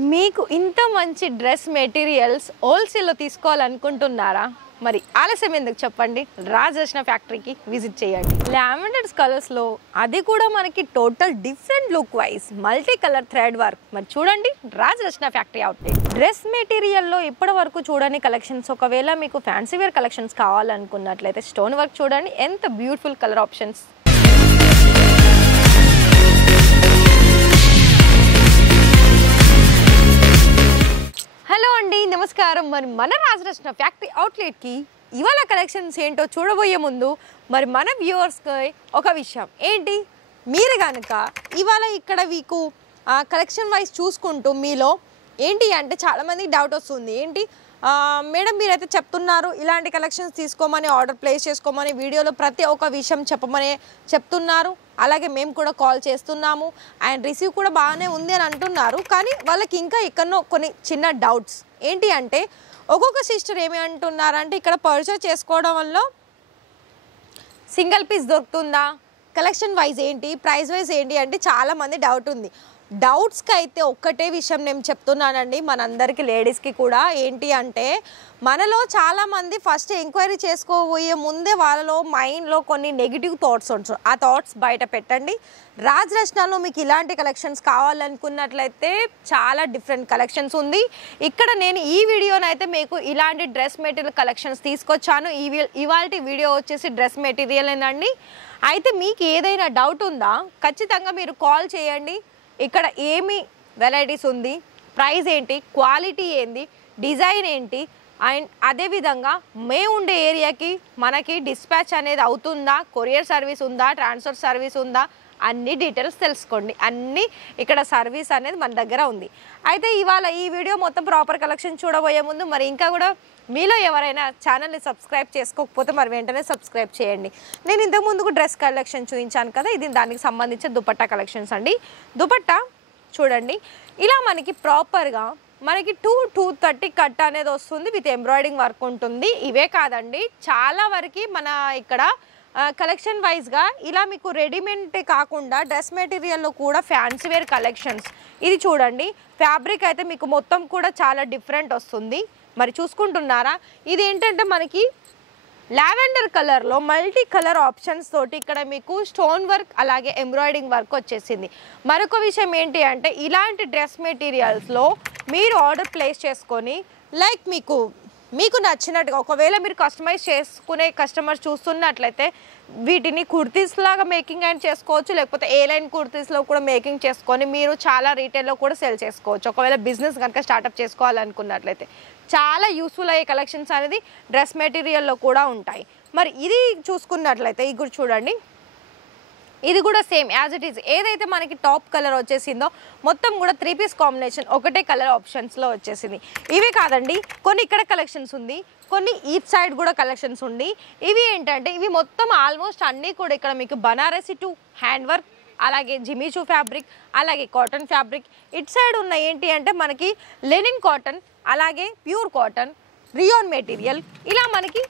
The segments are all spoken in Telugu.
మీకు ఇంత మంచి డ్రెస్ మెటీరియల్స్ హోల్సేల్లో తీసుకోవాలనుకుంటున్నారా? మరి ఆలస్యం ఎందుకు చెప్పండి, రాజరత్న ఫ్యాక్టరీకి విజిట్ చేయండి. లావెండర్ కలర్స్లో, అది కూడా మనకి total different look wise multi colour thread work. మరి చూడండి, రాజరత్న ఫ్యాక్టరీ అవుట్లెట్. డ్రెస్ మెటీరియల్లో ఇప్పటి వరకు చూడని కలెక్షన్స్. ఒకవేళ మీకు ఫ్యాన్సీ వేర్ కలెక్షన్స్ కావాలనుకున్నట్లయితే స్టోన్ వర్క్ చూడండి, ఎంత బ్యూటిఫుల్ కలర్ ఆప్షన్స్. హలో అండి, నమస్కారం. మరి మన రాజరత్న ఫ్యాక్టరీ అవుట్లెట్కి ఇవాళ కలెక్షన్స్ ఏంటో చూడబోయే ముందు మరి మన వ్యూవర్స్కి ఒక విషయం ఏంటి, మీరు కనుక ఇవాళ ఇక్కడ మీకు కలెక్షన్ వైజ్ చూసుకుంటూ మీలో ఏంటి అంటే చాలామందికి డౌట్ వస్తుంది, ఏంటి మేడం మీరైతే చెప్తున్నారు ఇలాంటి కలెక్షన్స్ తీసుకోమని, ఆర్డర్ ప్లేస్ చేసుకోమని, వీడియోలో ప్రతి ఒక్క విషయం చెప్పమని చెప్తున్నారు, అలాగే మేము కూడా కాల్ చేస్తున్నాము అండ్ రిసీవ్ కూడా బాగానే ఉంది అని అంటున్నారు. కానీ వాళ్ళకి ఇంకా ఎక్కడో కొన్ని చిన్న డౌట్స్ ఏంటి అంటే, ఒక్కొక్క సిస్టర్ ఏమి అంటున్నారంటే ఇక్కడ పర్చేస్ చేసుకోవడం వల్ల సింగిల్ పీస్ దొరుకుతుందా, కలెక్షన్ వైజ్ ఏంటి, ప్రైస్ వైజ్ ఏంటి అంటే చాలామంది డౌట్ ఉంది. డౌట్స్కి అయితే ఒక్కటే విషయం నేను చెప్తున్నానండి, మనందరికీ లేడీస్కి కూడా ఏంటి అంటే, మనలో చాలామంది ఫస్ట్ ఎంక్వైరీ చేసుకోబోయే ముందే వాళ్ళలో మైండ్లో కొన్ని నెగిటివ్ థాట్స్ ఉంటాయి. ఆ థాట్స్ బయట పెట్టండి. రాజరత్నలో మీకు ఇలాంటి కలెక్షన్స్ కావాలనుకున్నట్లయితే చాలా డిఫరెంట్ కలెక్షన్స్ ఉంది. ఇక్కడ నేను ఈ వీడియోనైతే మీకు ఇలాంటి డ్రెస్ మెటీరియల్ కలెక్షన్స్ తీసుకొచ్చాను. ఇవాళ వీడియో వచ్చేసి డ్రెస్ మెటీరియలేనండి. అయితే మీకు ఏదైనా డౌట్ ఉందా, ఖచ్చితంగా మీరు కాల్ చేయండి. ఇక్కడ ఏమి వెరైటీస్ ఉంది, ప్రైస్ ఏంటి, క్వాలిటీ ఏంటి, డిజైన్ ఏంటి, అండ్ అదేవిధంగా మేము ఉండే ఏరియాకి మనకి డిస్పాచ్ అనేది అవుతుందా, కొరియర్ సర్వీస్ ఉందా, ట్రాన్స్ఫర్ సర్వీస్ ఉందా, అన్ని డీటెయిల్స్ తెలుసుకోండి. అన్నీ ఇక్కడ సర్వీస్ అనేది మన దగ్గర ఉంది. అయితే ఇవాళ ఈ వీడియో మొత్తం ప్రాపర్ కలెక్షన్ చూడబోయే ముందు మరి ఇంకా కూడా మీలో ఎవరైనా ఛానల్ని సబ్స్క్రైబ్ చేసుకోకపోతే మరి వెంటనే సబ్స్క్రైబ్ చేయండి. నేను ఇంతకు ముందుకు డ్రెస్ కలెక్షన్ చూపించాను కదా, ఇది దానికి సంబంధించిన దుపట్టా కలెక్షన్స్ అండి. దుపట్టా చూడండి, ఇలా మనకి ప్రాపర్గా మనకి 230 కట్ అనేది వస్తుంది, విత్ ఎంబ్రాయిడింగ్ వర్క్ ఉంటుంది. ఇవే కాదండి, చాలా వరకు మన ఇక్కడ కలెక్షన్ వైజ్గా ఇలా మీకు రెడీమేడ్ కాకుండా డ్రెస్ మెటీరియల్లో కూడా ఫ్యాన్సీ వేర్ కలెక్షన్స్. ఇది చూడండి, ఫ్యాబ్రిక్ అయితే మీకు మొత్తం కూడా చాలా డిఫరెంట్ వస్తుంది. మరి చూసుకుంటున్నారా, ఇది ఏంటంటే మనకి లావెండర్ కలర్లో మల్టీ కలర్ ఆప్షన్స్ తోటి ఇక్కడ మీకు స్టోన్ వర్క్ అలాగే ఎంబ్రాయిడింగ్ వర్క్ వచ్చేసింది. మరొక విషయం ఏంటి అంటే, ఇలాంటి డ్రెస్ మెటీరియల్స్లో మీరు ఆర్డర్ ప్లేస్ చేసుకొని లైక్ మీకు నచ్చినట్టుగా, ఒకవేళ మీరు కస్టమైజ్ చేసుకునే కస్టమర్స్ చూస్తున్నట్లయితే వీటిని కుర్తీస్ లాగా మేకింగ్ అయినా చేసుకోవచ్చు, లేకపోతే ఏ లైన్ కుర్తీస్లో కూడా మేకింగ్ చేసుకొని మీరు చాలా రీటైల్లో కూడా సెల్ చేసుకోవచ్చు. ఒకవేళ బిజినెస్ కనుక స్టార్ట్అప్ చేసుకోవాలనుకున్నట్లయితే చాలా యూస్ఫుల్ అయ్యే కలెక్షన్స్ అనేది డ్రెస్ మెటీరియల్లో కూడా ఉంటాయి. మరి ఇది చూసుకున్నట్లయితే ఇది కూడా చూడండి, ఇది కూడా సేమ్ యాజ్ ఇట్ ఈజ్ ఏదైతే మనకి టాప్ కలర్ వచ్చేసిందో మొత్తం కూడా 3 పీస్ కాంబినేషన్ ఒకటే కలర్ ఆప్షన్స్లో వచ్చేసింది. ఇవే కాదండి, కొన్ని ఇక్కడ కలెక్షన్స్ ఉంది, కొన్ని ఈచ్ సైడ్ కూడా కలెక్షన్స్ ఉంది. ఇవి ఏంటంటే ఇవి మొత్తం ఆల్మోస్ట్ అన్నీ కూడా ఇక్కడ మీకు బనారసి టు హ్యాండ్ వర్క్, అలాగే జిమిచూ ఫ్యాబ్రిక్, అలాగే కాటన్ ఫ్యాబ్రిక్. ఇట్ సైడ్ ఉన్న ఏంటి అంటే మనకి లెనిన్ కాటన్, అలాగే ప్యూర్ కాటన్, రియాన్ మెటీరియల్. ఇలా మనకి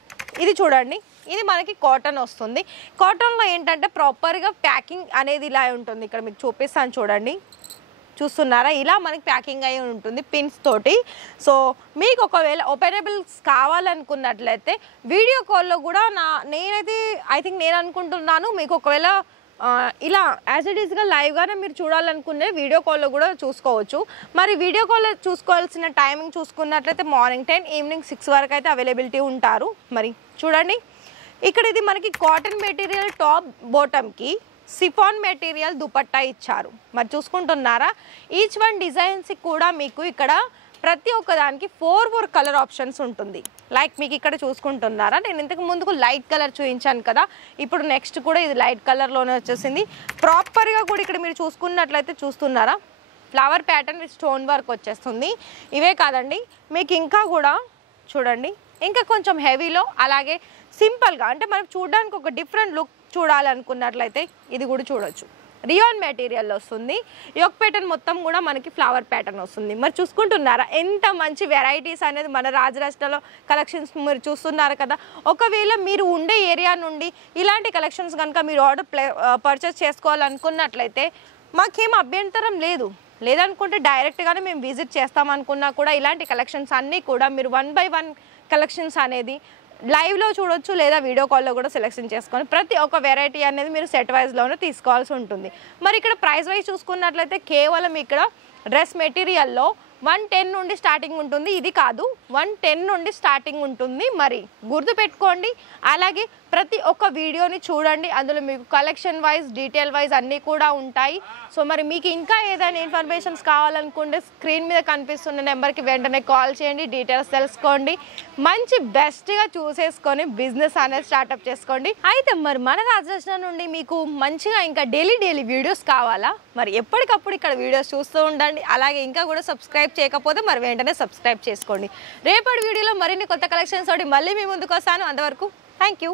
ఇది చూడండి, ఇది మనకి కాటన్ వస్తుంది. కాటన్లో ఏంటంటే ప్రాపర్గా ప్యాకింగ్ అనేది ఇలా ఉంటుంది. ఇక్కడ మీకు చూపిస్తాను చూడండి, చూస్తున్నారా, ఇలా మనకి ప్యాకింగ్ అయి ఉంటుంది పిన్స్ తోటి. సో మీకు ఒకవేళ ఓపెనబుల్స్ కావాలనుకున్నట్లయితే వీడియో కాల్లో కూడా నేనైతే నేను అనుకుంటున్నాను మీకు ఒకవేళ ఇలా యాజ్ ఇట్ ఈస్గా లైవ్గానే మీరు చూడాలనుకునే వీడియో కాల్లో కూడా చూసుకోవచ్చు. మరి వీడియో కాల్లో చూసుకోవాల్సిన టైమింగ్ చూసుకున్నట్లయితే మార్నింగ్ 10 ఈవినింగ్ 6 వరకు అయితే అవైలబిలిటీ ఉంటారు. మరి చూడండి, ఇక్కడ ఇది మనకి కాటన్ మెటీరియల్ టాప్ బాటమ్కి సిఫాన్ మెటీరియల్ దుపట్టా ఇచ్చారు. మరి చూసుకుంటున్నారా, ఈచ్ వన్ డిజైన్స్కి కూడా మీకు ఇక్కడ ప్రతి ఒక్కదానికి 4 కలర్ ఆప్షన్స్ ఉంటుంది. లైక్ మీకు ఇక్కడ చూసుకుంటున్నారా, నేను ఇంతకు ముందుకు లైట్ కలర్ చూపించాను కదా, ఇప్పుడు నెక్స్ట్ కూడా ఇది లైట్ కలర్లోనే వచ్చేసింది. ప్రాపర్గా కూడా ఇక్కడ మీరు చూసుకున్నట్లయితే చూస్తున్నారా, flower pattern with stone work వచ్చేస్తుంది. ఇవే కాదండి, మీకు ఇంకా కూడా చూడండి, ఇంకా కొంచెం హెవీలో అలాగే సింపుల్గా అంటే మనకు చూడడానికి ఒక డిఫరెంట్ లుక్ చూడాలనుకున్నట్లయితే ఇది కూడా చూడొచ్చు. రియాన్ మెటీరియల్ వస్తుంది, యోక్ ప్యాటర్న్ మొత్తం కూడా మనకి ఫ్లవర్ ప్యాటర్న్ వస్తుంది. మరి చూసుకుంటున్నారా ఎంత మంచి వెరైటీస్ అనేది మన రాజరత్నలో కలెక్షన్స్ మీరు చూస్తున్నారు కదా. ఒకవేళ మీరు ఉండే ఏరియా నుండి ఇలాంటి కలెక్షన్స్ కనుక మీరు ఆర్డర్ పర్చేస్ చేసుకోవాలనుకున్నట్లయితే మాకేం అభ్యంతరం లేదు. లేదనుకుంటే డైరెక్ట్గానే మేము విజిట్ చేస్తామనుకున్నా కూడా ఇలాంటి కలెక్షన్స్ అన్నీ కూడా మీరు 1 by 1 కలెక్షన్స్ అనేది లైవ్లో చూడొచ్చు, లేదా వీడియో కాల్లో కూడా సెలెక్షన్ చేసుకొని ప్రతి ఒక్క వెరైటీ అనేది మీరు సెట్ వైజ్లోనే తీసుకోవాల్సి ఉంటుంది. మరి ఇక్కడ ప్రైస్ వైజ్ చూసుకున్నట్లయితే కేవలం ఇక్కడ డ్రెస్ మెటీరియల్లో 110 నుండి స్టార్టింగ్ ఉంటుంది. ఇది కాదు, 110 నుండి స్టార్టింగ్ ఉంటుంది. మరి గుర్తుపెట్టుకోండి. అలాగే ప్రతి ఒక్క వీడియోని చూడండి, అందులో మీకు కలెక్షన్ వైజ్ డీటెయిల్ వైజ్ అన్నీ కూడా ఉంటాయి. సో మరి మీకు ఇంకా ఏదైనా ఇన్ఫర్మేషన్స్ కావాలనుకుంటే స్క్రీన్ మీద కనిపిస్తున్న నెంబర్కి వెంటనే కాల్ చేయండి, డీటెయిల్స్ తెలుసుకోండి, మంచి బెస్ట్గా చూసేసుకొని బిజినెస్ అనేది స్టార్ట్అప్ చేసుకోండి. అయితే మరి మన రాజరత్న నుండి మీకు మంచిగా ఇంకా డైలీ వీడియోస్ కావాలా? మరి ఎప్పటికప్పుడు ఇక్కడ వీడియోస్ చూస్తూ ఉండండి. అలాగే ఇంకా కూడా సబ్స్క్రైబ్ చేయకపోతే మరి వెంటనే సబ్స్క్రైబ్ చేసుకోండి. రేపటి వీడియోలో మరిన్ని కొత్త కలెక్షన్స్ తోటి మళ్ళీ మీ ముందుకు వస్తాను. అంతవరకు థ్యాంక్ యూ.